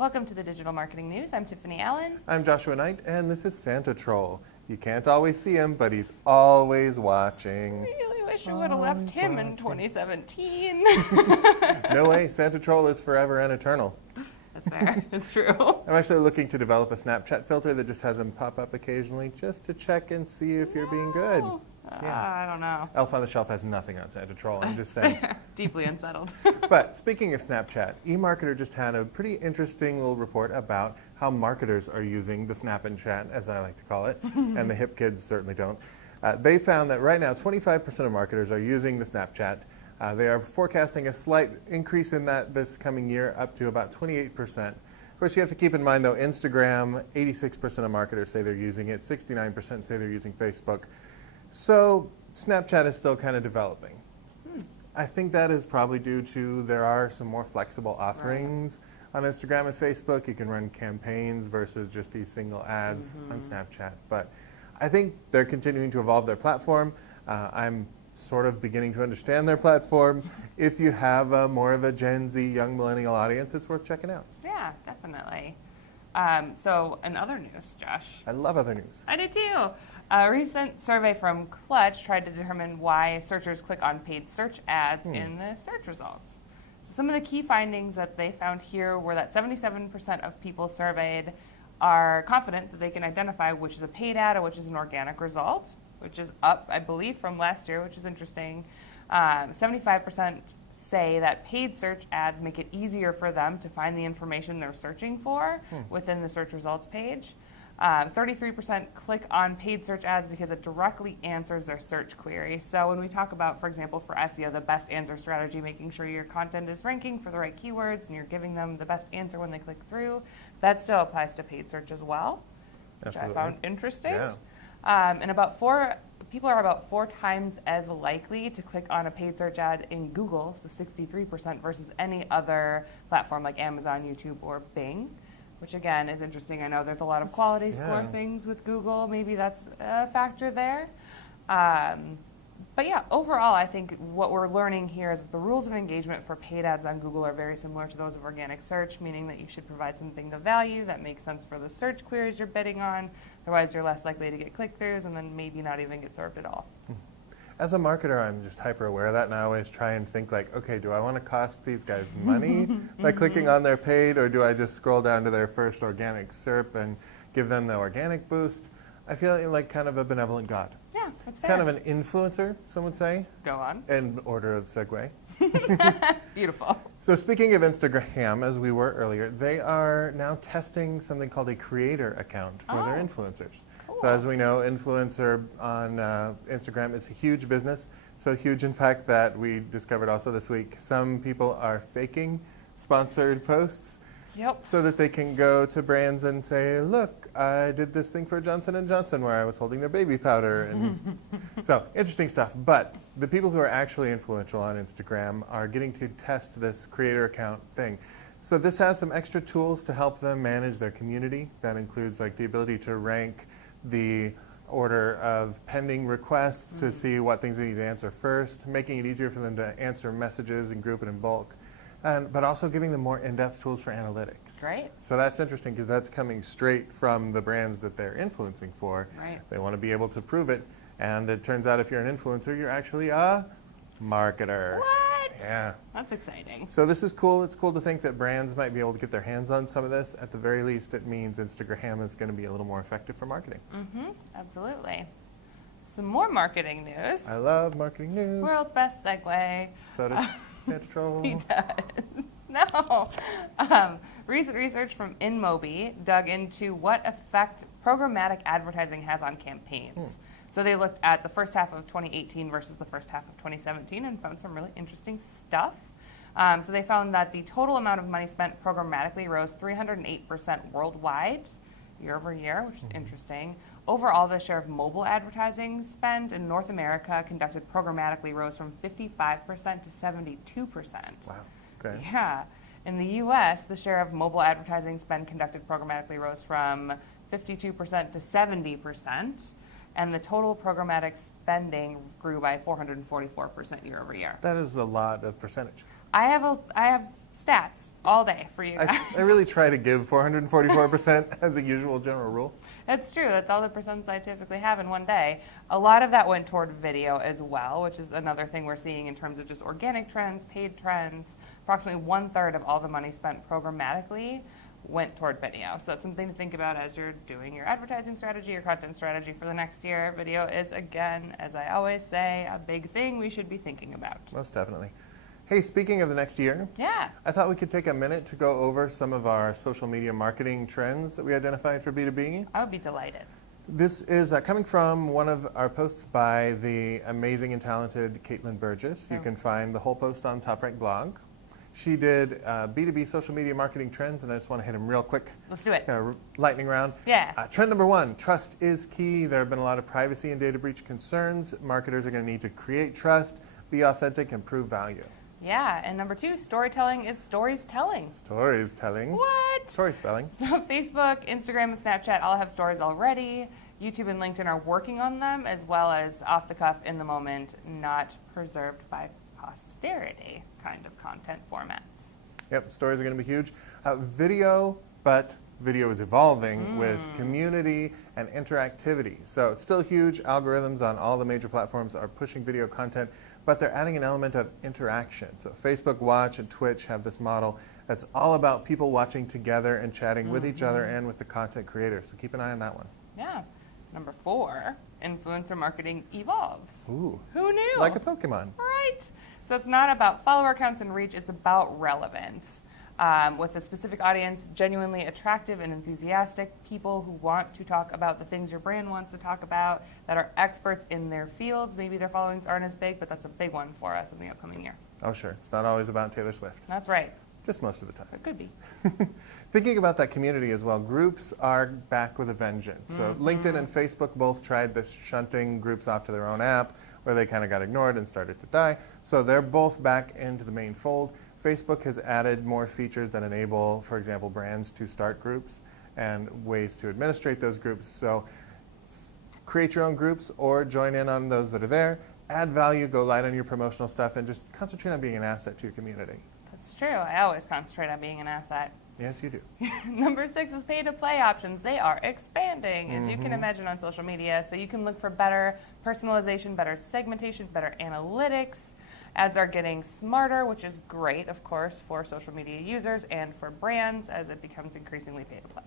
Welcome to the Digital Marketing News. I'm Tiffani Allen. I'm Joshua Nite, and this is Santa Troll. You can't always see him, but he's always watching. I really wish we would have left him in 2017. No way, Santa Troll is forever and eternal. That's fair. It's true. I'm actually looking to develop a Snapchat filter that just has him pop up occasionally just to check and see if you're being good. I don't know. Elf on the Shelf has nothing on Santa Troll, I'm just saying. Deeply unsettled. But speaking of Snapchat, eMarketer just had a pretty interesting little report about how marketers are using the Snap and Chat, as I like to call it, and the hip kids certainly don't. They found that right now 25% of marketers are using the Snapchat. They are forecasting a slight increase in that this coming year, up to about 28%. Of course, you have to keep in mind, though, Instagram, 86% of marketers say they're using it, 69% say they're using Facebook. So Snapchat is still kind of developing. I think that is probably due to there are some more flexible offerings on Instagram and Facebook. You can run campaigns versus just these single ads on Snapchat. But I think they're continuing to evolve their platform. I'm sort of beginning to understand their platform. If you have more of a Gen Z young millennial audience, it's worth checking out. Yeah, definitely. So in other news, Josh. I love other news. I did too. A recent survey from Clutch tried to determine why searchers click on paid search ads in the search results. So some of the key findings that they found here were that 77% of people surveyed are confident that they can identify which is a paid ad or which is an organic result, which is up, I believe, from last year, which is interesting. 75% say that paid search ads make it easier for them to find the information they're searching for within the search results page. 33% click on paid search ads because it directly answers their search query. So when we talk about, for example, for SEO, the best answer strategy, making sure your content is ranking for the right keywords and you're giving them the best answer when they click through, that still applies to paid search as well, which I found interesting. Yeah. And people are about 4 times as likely to click on a paid search ad in Google, so 63% versus any other platform like Amazon, YouTube, or Bing, which again is interesting. I know there's a lot of quality score things with Google. Maybe that's a factor there. But yeah, overall, I think what we're learning here is that the rules of engagement for paid ads on Google are very similar to those of organic search, meaning that you should provide something of value that makes sense for the search queries you're bidding on. Otherwise, you're less likely to get click-throughs and then maybe not even get served at all. As a marketer, I'm just hyper aware of that, and I always try and think like, okay, do I want to cost these guys money by clicking on their paid, or do I just scroll down to their first organic SERP and give them the organic boost? I feel like kind of a benevolent God. Yeah, that's fair. Kind of an influencer, some would say. Go on. In order of segue. Beautiful. So speaking of Instagram, as we were earlier, they are now testing something called a creator account for their influencers. Cool. So as we know, influencer on Instagram is a huge business. So huge, in fact, that we discovered also this week, some people are faking sponsored posts. Yep. So that they can go to brands and say, look, I did this thing for Johnson & Johnson where I was holding their baby powder. And so interesting stuff. But the people who are actually influential on Instagram are getting to test this creator account thing. So this has some extra tools to help them manage their community. That includes like the ability to rank the order of pending requests to see what things they need to answer first, making it easier for them to answer messages and group it in bulk. But also giving them more in-depth tools for analytics. Great. So that's interesting because that's coming straight from the brands that they're influencing for. Right. They want to be able to prove it. And it turns out if you're an influencer, you're actually a marketer. What? Yeah. That's exciting. So this is cool. It's cool to think that brands might be able to get their hands on some of this. At the very least, it means Instagram is going to be a little more effective for marketing. Absolutely. Some more marketing news. I love marketing news. World's best segue. So does Santa Troll. He does. No. Recent research from InMobi dug into what effect programmatic advertising has on campaigns. So they looked at the first half of 2018 versus the first half of 2017 and found some really interesting stuff. So they found that the total amount of money spent programmatically rose 308% worldwide year over year, which is interesting. Overall, the share of mobile advertising spend in North America conducted programmatically rose from 55% to 72%. Wow. Okay. Yeah. In the U.S., the share of mobile advertising spend conducted programmatically rose from 52% to 70%, and the total programmatic spending grew by 444% year over year. That is a lot of percentage. I have stats all day for you guys. I really try to give 444% as a usual general rule. That's true. That's all the percents I typically have in one day. A lot of that went toward video as well, which is another thing we're seeing in terms of just organic trends, paid trends. Approximately 1/3 of all the money spent programmatically went toward video. So that's something to think about as you're doing your advertising strategy or content strategy for the next year. Video is, again, as I always say, a big thing we should be thinking about. Most definitely. Hey, speaking of the next year, Yeah. I thought we could take a minute to go over some of our social media marketing trends that we identified for B2B. I would be delighted. This is coming from one of our posts by the amazing and talented Caitlin Burgess. You can find the whole post on TopRank blog. She did B2B social media marketing trends, and I just want to hit them real quick. Let's do it. Kind of lightning round. Yeah. Trend number 1, trust is key. There have been a lot of privacy and data breach concerns. Marketers are going to need to create trust, be authentic, and prove value. Yeah, and number 2, storytelling is stories telling. Stories telling. What? Story spelling. So Facebook, Instagram, and Snapchat all have stories already. YouTube and LinkedIn are working on them, as well as off the cuff, in the moment, not preserved by posterity kind of content formats. Yep, stories are going to be huge. Video, but video is evolving with community and interactivity. So it's still huge. Algorithms on all the major platforms are pushing video content, but they're adding an element of interaction. So Facebook Watch and Twitch have this model that's all about people watching together and chatting with each other and with the content creators. So keep an eye on that one. Yeah. Number 4, influencer marketing evolves. Ooh. Who knew? Like a Pokemon. Right. So it's not about follower counts and reach, it's about relevance. With a specific audience, genuinely attractive and enthusiastic people who want to talk about the things your brand wants to talk about, that are experts in their fields. Maybe their followings aren't as big, but that's a big one for us in the upcoming year. Oh, sure. It's not always about Taylor Swift. That's right. Just most of the time. It could be. Thinking about that community as well, groups are back with a vengeance. So LinkedIn and Facebook both tried this shunting groups off to their own app where they kind of got ignored and started to die. So they're both back into the main fold. Facebook has added more features that enable, for example, brands to start groups and ways to administrate those groups. So create your own groups or join in on those that are there. Add value, go light on your promotional stuff, and just concentrate on being an asset to your community. That's true. I always concentrate on being an asset. Yes, you do. Number 6 is pay-to-play options. They are expanding, as you can imagine, on social media. So you can look for better personalization, better segmentation, better analytics. Ads are getting smarter, which is great, of course, for social media users and for brands as it becomes increasingly pay-to-play.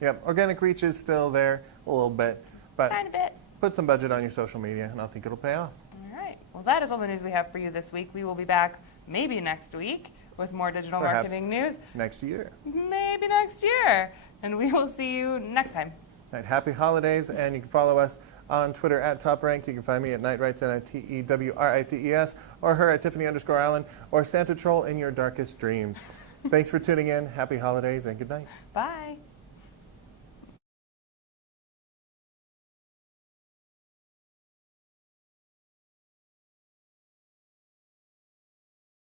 Yep, organic reach is still there a little bit, but Tiny bit. put some budget on your social media, and I think it'll pay off. All right. Well, that is all the news we have for you this week. We will be back maybe next week with more digital Perhaps marketing news. next year. Maybe next year. And we will see you next time. All right, happy holidays, and you can follow us on Twitter at TopRank. You can find me at Nitewrites, N-I-T-E-W-R-I-T-E-S, or her at Tiffani_Allen, or Santa Troll in your darkest dreams. Thanks for tuning in. Happy holidays, and good night. Bye.